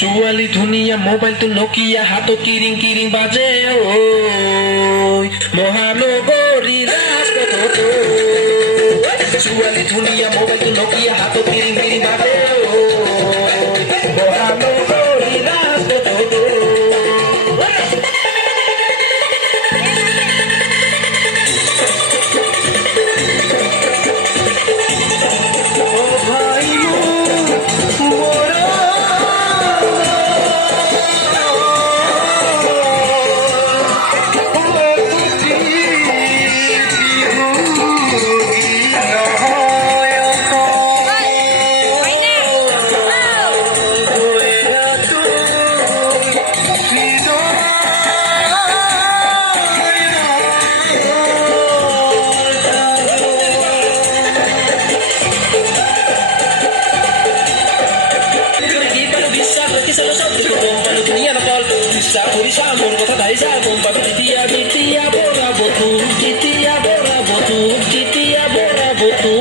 ছোৱালী ধুনীয়া মোবাইলটো নকিয়া হাতত কিৰিং কিৰিং বাজে ঐ মহানগৰী ৰাজপথত ছোৱালী ধুনীয়া মোবাইলটো নকিয়া হাতত কিৰিং কিৰিং বাজে ঐ মহানগৰী ৰাজপথত মোৰ কথা ধাইছা গম পাবি কেতিয়া কেতিয়া বৰাব তোৰ কেতিয়া বৰাব তোৰ কেতিয়া বৰাব তোৰ